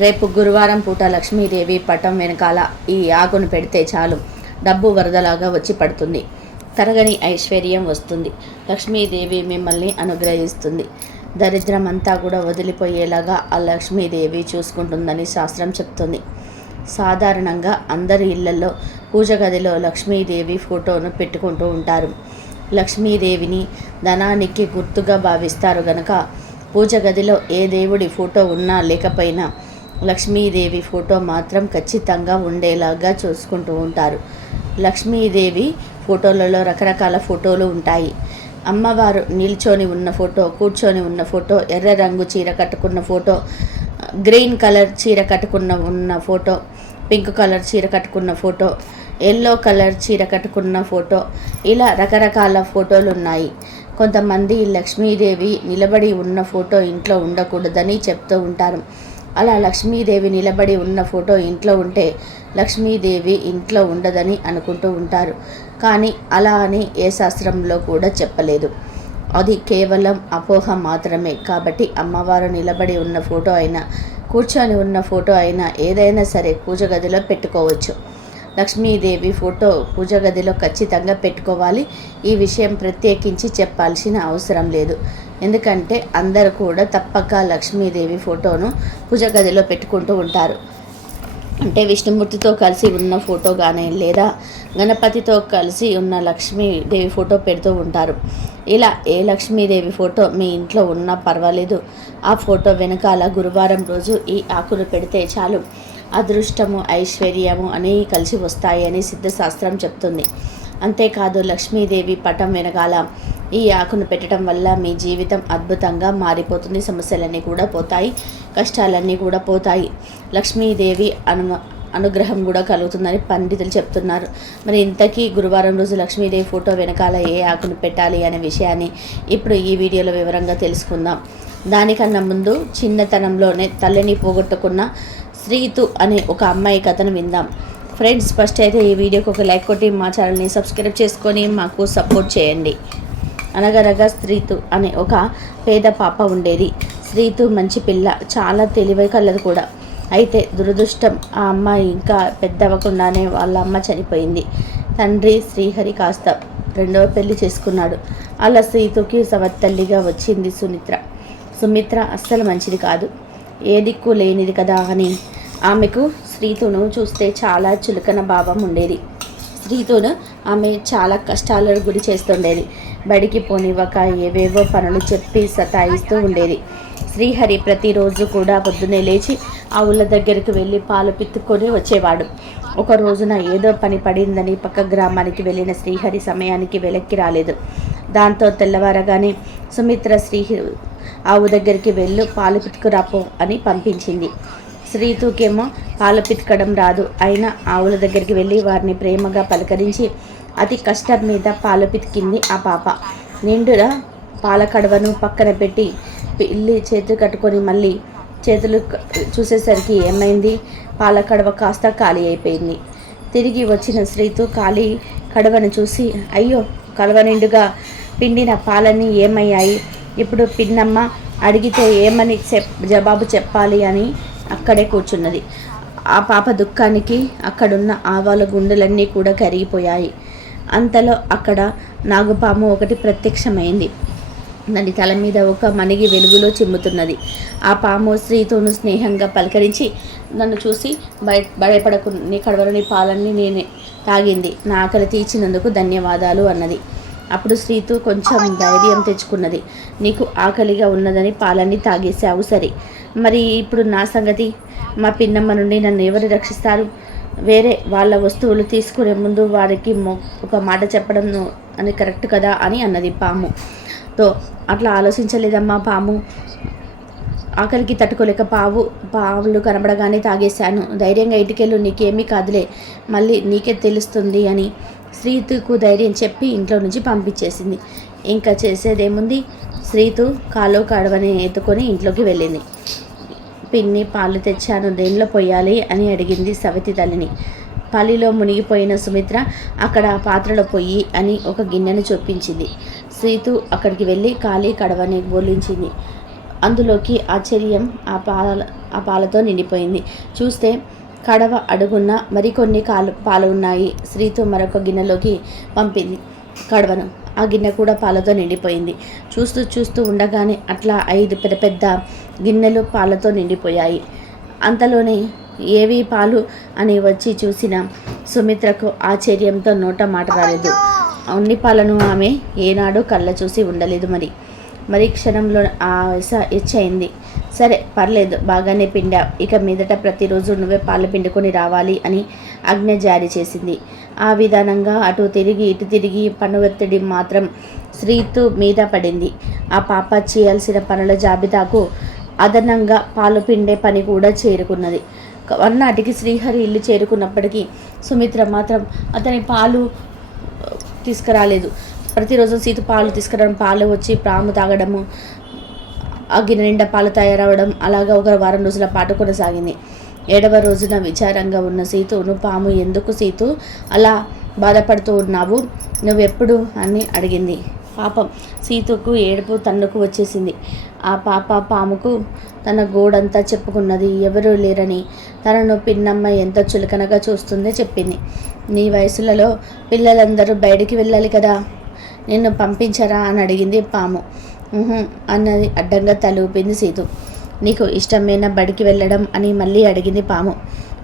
రేపు గురువారం పూట లక్ష్మీదేవి పటం వెనకాల ఈ ఆకును పెడితే చాలు, డబ్బు వరదలాగా వచ్చి పడుతుంది. తరగని ఐశ్వర్యం వస్తుంది. లక్ష్మీదేవి మిమ్మల్ని అనుగ్రహిస్తుంది. దరిద్రం అంతా కూడా వదిలిపోయేలాగా ఆ లక్ష్మీదేవి చూసుకుంటుందని శాస్త్రం చెప్తుంది. సాధారణంగా అందరి ఇళ్లలో పూజ గదిలో లక్ష్మీదేవి ఫోటోను పెట్టుకుంటూ ఉంటారు. లక్ష్మీదేవిని ధనానికి గుర్తుగా భావిస్తారు గనక పూజ గదిలో ఏ దేవుడి ఫోటో ఉన్నా లేకపోయినా లక్ష్మీదేవి ఫోటో మాత్రం ఖచ్చితంగా ఉండేలాగా చూసుకుంటూ ఉంటారు. లక్ష్మీదేవి ఫోటోలలో రకరకాల ఫోటోలు ఉంటాయి. అమ్మవారు నిల్చొని ఉన్న ఫోటో, కూర్చొని ఉన్న ఫోటో, ఎర్ర రంగు చీర కట్టుకున్న ఫోటో, గ్రీన్ కలర్ చీర కట్టుకున్న ఫోటో, పింక్ కలర్ చీర కట్టుకున్న ఫోటో, ఎల్లో కలర్ చీర కట్టుకున్న ఫోటో, ఇలా రకరకాల ఫోటోలు ఉన్నాయి. కొంతమంది లక్ష్మీదేవి నిలబడి ఉన్న ఫోటో ఇంట్లో ఉండకూడదని చెప్తూ ఉంటారు. అలా లక్ష్మీదేవి నిలబడి ఉన్న ఫోటో ఇంట్లో ఉంటే లక్ష్మీదేవి ఇంట్లో ఉండదని అనుకుంటూ ఉంటారు. కానీ అలా అని ఏ శాస్త్రంలో కూడా చెప్పలేదు. అది కేవలం అపోహ మాత్రమే. కాబట్టి అమ్మవారు నిలబడి ఉన్న ఫోటో అయినా, కూర్చొని ఉన్న ఫోటో అయినా ఏదైనా సరే పూజ గదిలో పెట్టుకోవచ్చు. లక్ష్మీదేవి ఫోటో పూజ గదిలో ఖచ్చితంగా పెట్టుకోవాలి. ఈ విషయం ప్రత్యేకించి చెప్పాల్సిన అవసరం లేదు. ఎందుకంటే అందరూ కూడా తప్పక లక్ష్మీదేవి ఫోటోను పూజ గదిలో పెట్టుకుంటూ ఉంటారు. అంటే విష్ణుమూర్తితో కలిసి ఉన్న ఫోటో కానీ, లేదా గణపతితో కలిసి ఉన్న లక్ష్మీదేవి ఫోటో పెడుతూ ఉంటారు. ఇలా ఏ లక్ష్మీదేవి ఫోటో మీ ఇంట్లో ఉన్నా పర్వాలేదు, ఆ ఫోటో వెనకాల గురువారం రోజు ఈ ఆకును పెడితే చాలు, అదృష్టము ఐశ్వర్యము అనేవి కలిసి వస్తాయి అని సిద్ధశాస్త్రం చెప్తుంది. అంతేకాదు లక్ష్మీదేవి పటం వెనకాల ఈ ఆకును పెట్టడం వల్ల మీ జీవితం అద్భుతంగా మారిపోతుంది. సమస్యలన్నీ కూడా పోతాయి, కష్టాలన్నీ కూడా పోతాయి. లక్ష్మీదేవి అనుగ్రహం కూడా కలుగుతుందని పండితులు చెప్తున్నారు. మరి ఇంతకీ గురువారం రోజు లక్ష్మీదేవి ఫోటో వెనకాల ఏ ఆకును పెట్టాలి అనే విషయాన్ని ఇప్పుడు ఈ వీడియోలో వివరంగా తెలుసుకుందాం. దానికన్నా ముందు చిన్నతనంలోనే తల్లిని పోగొట్టుకున్న శ్రీతు అనే ఒక అమ్మాయి కథను విందాం. ఫ్రెండ్స్, ఫస్ట్ అయితే ఈ వీడియోకి ఒక లైక్ కొట్టి మా ఛానల్ని సబ్స్క్రైబ్ చేసుకొని మాకు సపోర్ట్ చేయండి. అనగనగా శ్రీతు అనే ఒక పేద పాప ఉండేది. శ్రీతు మంచి పిల్ల, చాలా తెలివి కలదు కూడా. అయితే దురదృష్టం, ఆ అమ్మాయి ఇంకా పెద్ద అవ్వకుండానే వాళ్ళ అమ్మ చనిపోయింది. తండ్రి శ్రీహరి కాస్త రెండవ పెళ్లి చేసుకున్నాడు. అలా శ్రీతుకి సవత్తల్లిగా వచ్చింది సుమిత్ర అస్సలు మంచిది కాదు, ఏ దిక్కు లేనిది కదా అని ఆమెకు శ్రీతును చూస్తే చాలా చులకన భావం ఉండేది. శ్రీతును ఆమె చాలా కష్టాలకు గురి చేస్తుండేది. బడికి పోనివ్వక ఏవేవో పనులు చెప్పి సతాయిస్తూ ఉండేది. శ్రీహరి ప్రతిరోజు కూడా పొద్దున్నే లేచి ఆవుల దగ్గరికి వెళ్ళి పాలు పిత్తుకొని వచ్చేవాడు. ఒక రోజున ఏదో పని పడిందని పక్క గ్రామానికి వెళ్ళిన శ్రీహరి సమయానికి వెనక్కి రాలేదు. దాంతో తెల్లవారగానే సుమిత్ర శ్రీహరి ఆవు దగ్గరికి వెళ్ళు, పాలు పితుకురాపో అని పంపించింది. శ్రీతుకేమో పాలు పితకడం రాదు. అయినా ఆవుల దగ్గరికి వెళ్ళి వారిని ప్రేమగా పలకరించి అతి కష్టం మీద పాలు పితికింది ఆ పాప. నిండుగా పాల కడవను పక్కన పెట్టి పిల్లి చేతులు కట్టుకొని మళ్ళీ చేతులు చూసేసరికి ఏమైంది, పాల కడవ కాస్త ఖాళీ అయిపోయింది. తిరిగి వచ్చిన శ్రీతు ఖాళీ కడవను చూసి, అయ్యో, కడవ నిండుగా పిండిన పాలన్నీ ఏమయ్యాయి, ఇప్పుడు పిన్నమ్మ అడిగితే ఏమని జవాబు చెప్పాలి అని అక్కడే కూర్చున్నది. ఆ పాప దుఃఖానికి అక్కడున్న ఆవాల గుండెలన్నీ కూడా కరిగిపోయాయి. అంతలో అక్కడ నాగుపాము ఒకటి ప్రత్యక్షమైంది. దాని తల మీద ఒక మణిగి వెలుగులో చిమ్ముతున్నది. ఆ పాము శ్రీతోను స్నేహంగా పలకరించి, నన్ను చూసి భయపడకు, నీ కడవలోని పాలన్నీ నేనే తాగింది, నా ఆకలి తీర్చినందుకు ధన్యవాదాలు అన్నది. అప్పుడు శ్రీతు కొంచెం ధైర్యం తెచ్చుకున్నది. నీకు ఆకలిగా ఉన్నదని పాలన్నీ తాగేసావు, సరే, మరి ఇప్పుడు నా సంగతి, మా పిన్నమ్మ నుండి నన్ను ఎవరు రక్షిస్తారు? వేరే వాళ్ళ వస్తువులు తీసుకునే ముందు వారికి ఒక మాట చెప్పడం అని కరెక్ట్ కదా అని అన్నది పాముతో. అట్లా ఆలోచించలేదమ్మా పాము, ఆకలికి తట్టుకోలేక పావులు కనబడగానే తాగేశాను, ధైర్యంగా ఇటుకెళ్ళు, నీకేమీ కాదులే, మళ్ళీ నీకే తెలుస్తుంది అని శ్రీతుకు ధైర్యం చెప్పి ఇంట్లో నుంచి పంపించేసింది. ఇంకా చేసేదేముంది, శ్రీతు కాలో కడవని ఎత్తుకొని ఇంట్లోకి వెళ్ళింది. పిన్ని, పాలు తెచ్చాను, దేనిలో పోయాలి అని అడిగింది సవితి తల్లిని. పల్లిలో మునిగిపోయిన సుమిత్ర అక్కడ పాత్రలో పొయ్యి అని ఒక గిన్నెను చూపించింది. శ్రీతు అక్కడికి వెళ్ళి ఖాళీ కడవని బోలించింది. అందులోకి ఆశ్చర్యం ఆ పాలతో నిండిపోయింది. చూస్తే కడవ అడుగున్న మరికొన్ని పాలు ఉన్నాయి. శ్రీతు మరొక గిన్నెలోకి పంపింది కడవను. ఆ గిన్నె కూడా పాలతో నిండిపోయింది. చూస్తూ ఉండగానే అట్లా 5 పెద్ద పెద్ద గిన్నెలు పాలతో నిండిపోయాయి. అంతలోనే ఏవి పాలు అని వచ్చి చూసిన సుమిత్రకు ఆశ్చర్యంతో నోట మాట రాలేదు. అన్ని పాలను ఆమె ఏనాడు కళ్ళ చూసి ఉండలేదు. మరి క్షణంలో ఆ ఇచ్చయింది. సరే పర్లేదు, బాగానే పిండా, ఇక మీదట ప్రతిరోజు నువ్వే పాలు పిండుకొని రావాలి అని ఆజ్ఞ జారీ చేసింది. ఆ విధానంగా అటు తిరిగి ఇటు తిరిగి పన్ను ఒత్తిడి మాత్రం శ్రీతు మీద పడింది. ఆ పాప చేయాల్సిన పనుల జాబితాకు అదనంగా పాలు పిండే పని కూడా చేరుకున్నది. అన్నాటికి శ్రీహరి ఇల్లు చేరుకున్నప్పటికీ సుమిత్ర మాత్రం అతని పాలు తీసుకురాలేదు. ప్రతిరోజు సీత పాలు తీసుకురావడం, పాలు వచ్చి పాము తాగడము, ఆ గిన్నె నిండా పాలు తయారవడం అలాగా ఒక వారం రోజుల పాటు కొనసాగింది. 7వ రోజున విచారంగా ఉన్న సీతును పాము, ఎందుకు సీతు అలా బాధపడుతూ ఉన్నావు, నువ్వెప్పుడు అని అడిగింది. పాపం సీతుకు ఏడుపు తన్నుకు వచ్చేసింది. ఆ పాప పాముకు తన గోడంతా చెప్పుకున్నది. ఎవరూ లేరని, తనను పిన్నమ్మ ఎంత చులకనగా చూస్తుందో చెప్పింది. నీ వయసులలో పిల్లలందరూ బయటికి వెళ్ళాలి కదా, నిన్ను పంపించరా అని అడిగింది పాము. అన్నది అడ్డంగా తల ఊపింది సీతు. నీకు ఇష్టమేనా బడికి వెళ్ళడం అని మళ్ళీ అడిగింది పాము.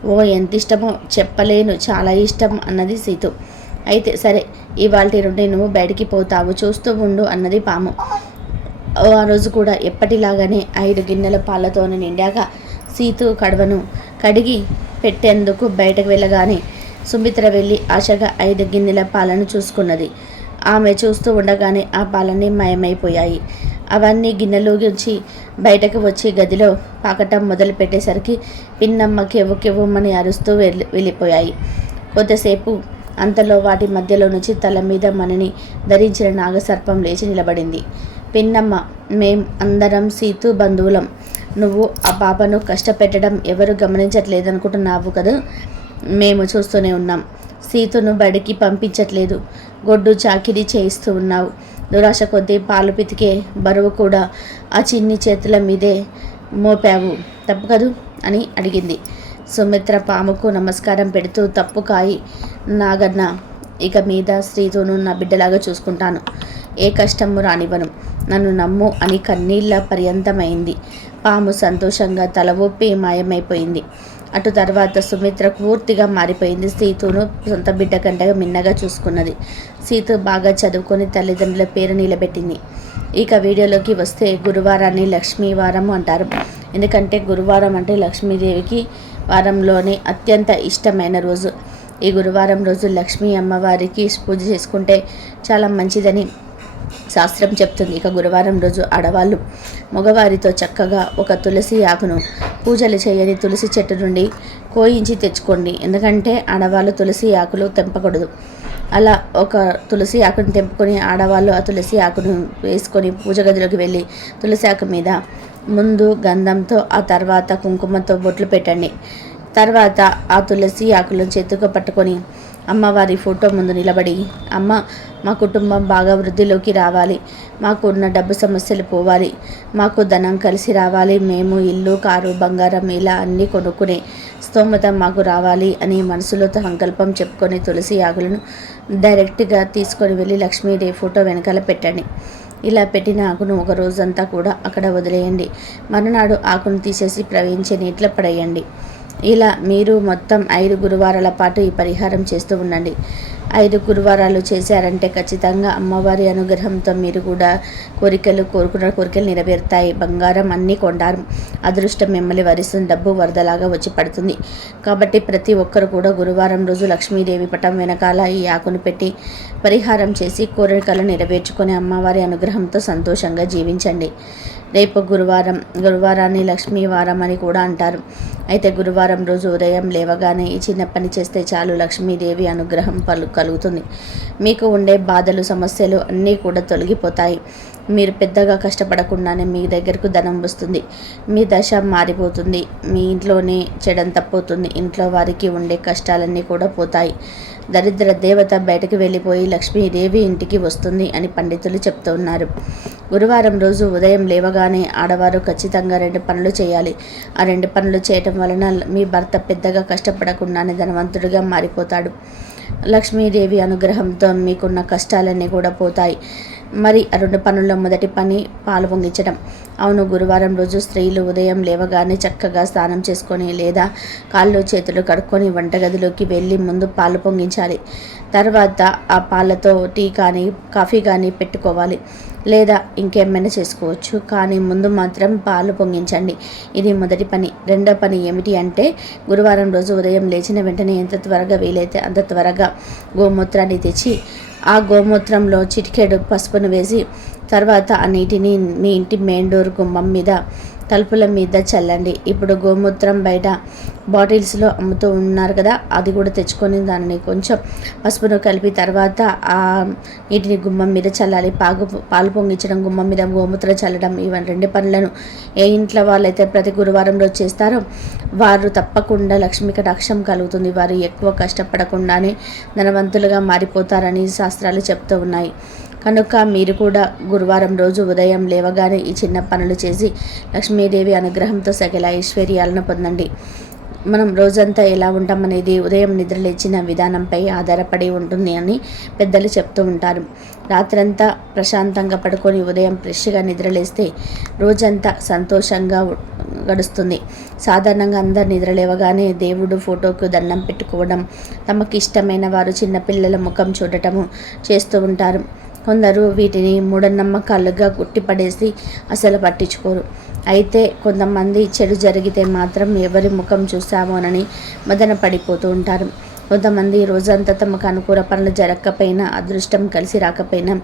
ఓ ఎంత ఇష్టమో చెప్పలేను, చాలా ఇష్టం అన్నది సీతు. అయితే సరే, ఇవాల్టి నుండి నువ్వు బయటికి పోతావు, చూస్తూ ఉండు అన్నది పాము. ఆ రోజు కూడా ఎప్పటిలాగానే 5 గిన్నెల పాలతో నిండాక సీతు కడవను కడిగి పెట్టేందుకు బయటకు వెళ్ళగానే సుమిత్ర వెళ్ళి ఆశగా 5 గిన్నెల పాలను చూసుకున్నది. ఆమె చూస్తూ ఉండగానే ఆ పాలన్నీ మాయమైపోయాయి. అవన్నీ గిన్నెలోంచి బయటకు వచ్చి గదిలో పాకటం మొదలు పెట్టేసరికి పిన్నమ్మ కెవ్వుమని అరుస్తూ వెళ్ళిపోయాయి. కొద్దిసేపు అంతలో వాటి మధ్యలో నుంచి తల మీద మణిని ధరించిన నాగసర్పం లేచి నిలబడింది. పిన్నమ్మ, మేం అందరం సీతు బంధువులం. నువ్వు ఆ పాపను కష్టపెట్టడం ఎవరు గమనించట్లేదనుకుంటున్నావు కదా, మేము చూస్తూనే ఉన్నాం. సీతును బడికి పంపించట్లేదు, గొడ్డు చాకిరీ చేయిస్తూ ఉన్నావు. దురాశ కొద్దీ పాలు పితికే బరువు కూడా ఆ చిన్ని చేతుల మీదే మోపావు, తప్పు కదూ అని అడిగింది. సుమిత్ర పాముకు నమస్కారం పెడుతూ, తప్పు కాయి నాగన్న, ఇక మీద శ్రీతును నా బిడ్డలాగా చూసుకుంటాను, ఏ కష్టము రానివ్వను, నన్ను నమ్ము అని కన్నీళ్ళ పర్యంతమైంది. పాము సంతోషంగా తల ఊపి మాయమైపోయింది. అటు తర్వాత సుమిత్ర పూర్తిగా మారిపోయింది. సీతును సొంత బిడ్డ కంటే మిన్నగా చూసుకున్నది. సీతు బాగా చదువుకొని తల్లిదండ్రుల పేరు నిలబెట్టింది. ఇక వీడియోలోకి వస్తే గురువారాన్ని లక్ష్మీ వారం అంటారు. ఎందుకంటే గురువారం అంటే లక్ష్మీదేవికి వారంలోనే అత్యంత ఇష్టమైన రోజు. ఈ గురువారం రోజు లక్ష్మీ అమ్మవారికి పూజ చేసుకుంటే చాలా మంచిదని శాస్త్రం చెప్తుంది. ఇక గురువారం రోజు ఆడవాళ్ళు మగవారితో చక్కగా ఒక తులసి ఆకును పూజలు చేయని తులసి చెట్టు నుండి కోయించి తెచ్చుకోండి. ఎందుకంటే ఆడవాళ్ళు తులసి ఆకులు తెంపకూడదు. అలా ఒక తులసి ఆకును తెంపుకొని ఆడవాళ్ళు ఆ తులసి ఆకును వేసుకొని పూజ గదిలోకి వెళ్ళి తులసి ఆకు మీద ముందు గంధంతో, ఆ తర్వాత కుంకుమతో బొట్లు పెట్టండి. తర్వాత ఆ తులసి ఆకులను చేతితో పట్టుకొని అమ్మవారి ఫోటో ముందు నిలబడి, అమ్మ, మా కుటుంబం బాగా వృద్ధిలోకి రావాలి, మాకు ఉన్న డబ్బు సమస్యలు పోవాలి, మాకు ధనం కలిసి రావాలి, మేము ఇల్లు, కారు, బంగారం ఇలా అన్నీ కొనుక్కునే స్తోమత మాకు రావాలి అని మనసులో సంకల్పం చెప్పుకొని తులసి ఆకులను డైరెక్ట్గా తీసుకొని వెళ్ళి లక్ష్మీదేవి ఫోటో వెనకాల పెట్టండి. ఇలా పెట్టిన ఆకును ఒక రోజంతా కూడా అక్కడ వదిలేయండి. మరునాడు ఆకును తీసేసి ప్రవహించే నీటిలో పడేయండి. ఇలా మీరు మొత్తం 5 గురువారాల పాటు ఈ పరిహారం చేస్తూ ఉండండి. 5 గురువారాలు చేశారంటే ఖచ్చితంగా అమ్మవారి అనుగ్రహంతో మీరు కూడా కోరుకున్న కోరికలు నెరవేరుతాయి. బంగారం అన్నీ కొంటారు, అదృష్టం మిమ్మల్ని వరిస్తుంది, డబ్బు వరదలాగా వచ్చి పడుతుంది. కాబట్టి ప్రతి ఒక్కరు కూడా గురువారం రోజు లక్ష్మీదేవి పటం వెనకాల ఈ ఆకును పెట్టి పరిహారం చేసి కోరికలు నెరవేర్చుకొని అమ్మవారి అనుగ్రహంతో సంతోషంగా జీవించండి. రేపు గురువారాన్ని లక్ష్మీవారం అని కూడా అంటారు. అయితే గురువారం రోజు ఉదయం లేవగానే ఈ చిన్న పని చేస్తే చాలు, లక్ష్మీదేవి అనుగ్రహం కలుగుతుంది. మీకు ఉండే బాధలు, సమస్యలు అన్నీ కూడా తొలగిపోతాయి. మీరు పెద్దగా కష్టపడకుండానే మీ దగ్గరకు ధనం వస్తుంది. మీ దశ మారిపోతుంది. మీ ఇంట్లోనే చెడంతా పోతుంది. ఇంట్లో వారికి ఉండే కష్టాలన్నీ కూడా పోతాయి. దరిద్ర దేవత బయటకు వెళ్ళిపోయి లక్ష్మీదేవి ఇంటికి వస్తుంది అని పండితులు చెప్తూ ఉన్నారు. గురువారం రోజు ఉదయం లేవగానే ఆడవారు ఖచ్చితంగా 2 పనులు చేయాలి. ఆ 2 పనులు చేయటం వలన మీ భర్త పెద్దగా కష్టపడకుండానే ధనవంతుడిగా మారిపోతాడు. లక్ష్మీదేవి అనుగ్రహంతో మీకున్న కష్టాలన్నీ కూడా పోతాయి. మరి ఆ 2 పనుల్లో మొదటి పని పాలు పొంగించడం. అవును, గురువారం రోజు స్త్రీలు ఉదయం లేవగానే చక్కగా స్నానం చేసుకొని లేదా కాళ్ళు చేతులు కడుక్కొని వంటగదిలోకి వెళ్ళి ముందు పాలు పొంగించాలి. తర్వాత ఆ పాలతో టీ కానీ కాఫీ కానీ పెట్టుకోవాలి, లేదా ఇంకేమైనా చేసుకోవచ్చు. కానీ ముందు మాత్రం పాలు పొంగించండి. ఇది మొదటి పని. రెండో పని ఏమిటి అంటే, గురువారం రోజు ఉదయం లేచిన వెంటనే ఎంత త్వరగా వీలైతే అంత త్వరగా గోమూత్రాన్ని తెచ్చి ఆ గోమూత్రంలో చిటికెడు పసుపును వేసి తర్వాత ఆ నీటిని మీ ఇంటి మెయిన్ డోర్ గుమ్మం మీద తలుపుల మీద చల్లండి. ఇప్పుడు గోమూత్రం బయట బాటిల్స్లో అమ్ముతూ ఉన్నారు కదా, అది కూడా తెచ్చుకొని దాన్ని కొంచెం పసుపును కలిపి తర్వాత ఆ నీటిని గుమ్మం మీద చల్లాలి. పాలు పొంగించడం, గుమ్మం మీద గోమూత్రం చల్లడం, ఇవన్నీ 2 పనులను ఏ ఇంట్లో వాళ్ళైతే ప్రతి గురువారం రోజు చేస్తారో వారు తప్పకుండా లక్ష్మీ కటాక్షం కలుగుతుంది. వారు ఎక్కువ కష్టపడకుండానే ధనవంతులుగా మారిపోతారని శాస్త్రాలు చెప్తూ ఉన్నాయి. కనుక మీరు కూడా గురువారం రోజు ఉదయం లేవగానే ఈ చిన్న పనులు చేసి లక్ష్మీదేవి అనుగ్రహంతో సకల ఐశ్వర్యాలను పొందండి. మనం రోజంతా ఎలా ఉంటామనేది ఉదయం నిద్రలేచిన విధానంపై ఆధారపడి ఉంటుంది అని పెద్దలు చెప్తూ ఉంటారు. రాత్రంతా ప్రశాంతంగా పడుకొని ఉదయం ఫ్రెష్గా నిద్రలేస్తే రోజంతా సంతోషంగా గడుస్తుంది. సాధారణంగా అందరు నిద్రలేవగానే దేవుడు ఫోటోకు దండం పెట్టుకోవడం, తమకు ఇష్టమైన వారు చిన్నపిల్లల ముఖం చూడటము చేస్తూ ఉంటారు. కొందరు వీటిని మూఢనమ్మకాలుగా గుట్టిపడేసి అసలు పట్టించుకోరు. అయితే కొంతమంది చెడు జరిగితే మాత్రం ఎవరి ముఖం చూసామోనని మదన పడిపోతూ ఉంటారు. కొంతమంది రోజంతా తమకు అనుకూల పనులు జరగకపోయినా, అదృష్టం కలిసి రాకపోయినా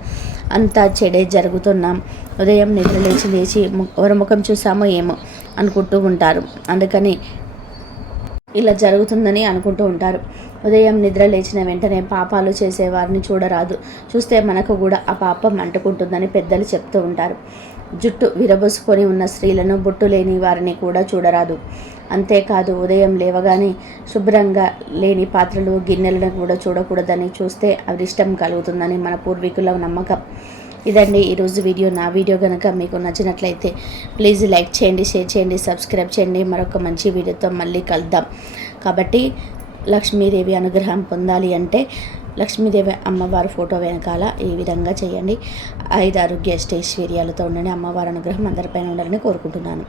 అంతా చెడే జరుగుతున్నాం, ఉదయం నిద్ర లేచి ఎవరి ముఖం చూసామో ఏమో అనుకుంటూ ఉంటారు. అందుకని ఇలా జరుగుతుందని అనుకుంటూ ఉంటారు. ఉదయం నిద్ర లేచిన వెంటనే పాపాలు చేసేవారిని చూడరాదు. చూస్తే మనకు కూడా ఆ పాపం అంటుకుంటుందని పెద్దలు చెప్తూ ఉంటారు. జుట్టు విరబోసుకొని ఉన్న స్త్రీలను, బొట్టు లేని వారిని కూడా చూడరాదు. అంతేకాదు, ఉదయం లేవగానే శుభ్రంగా లేని పాత్రలు, గిన్నెలను కూడా చూడకూడదని, చూస్తే అరిష్టం కలుగుతుందని మన పూర్వీకుల నమ్మకం. ఇదండి ఈరోజు వీడియో. నా వీడియో కనుక మీకు నచ్చినట్లయితే ప్లీజ్ లైక్ చేయండి, షేర్ చేయండి, సబ్స్క్రైబ్ చేయండి. మరొక మంచి వీడియోతో మళ్ళీ కలుద్దాం. కాబట్టి లక్ష్మీదేవి అనుగ్రహం పొందాలి అంటే లక్ష్మీదేవి అమ్మవారి ఫోటో వెనకాల ఈ విధంగా చేయండి. 5 ఆరోగ్య ఐశ్వర్యాలతో ఉండండి. అమ్మవారి అనుగ్రహం అందరిపైన ఉండాలని కోరుకుంటున్నాను.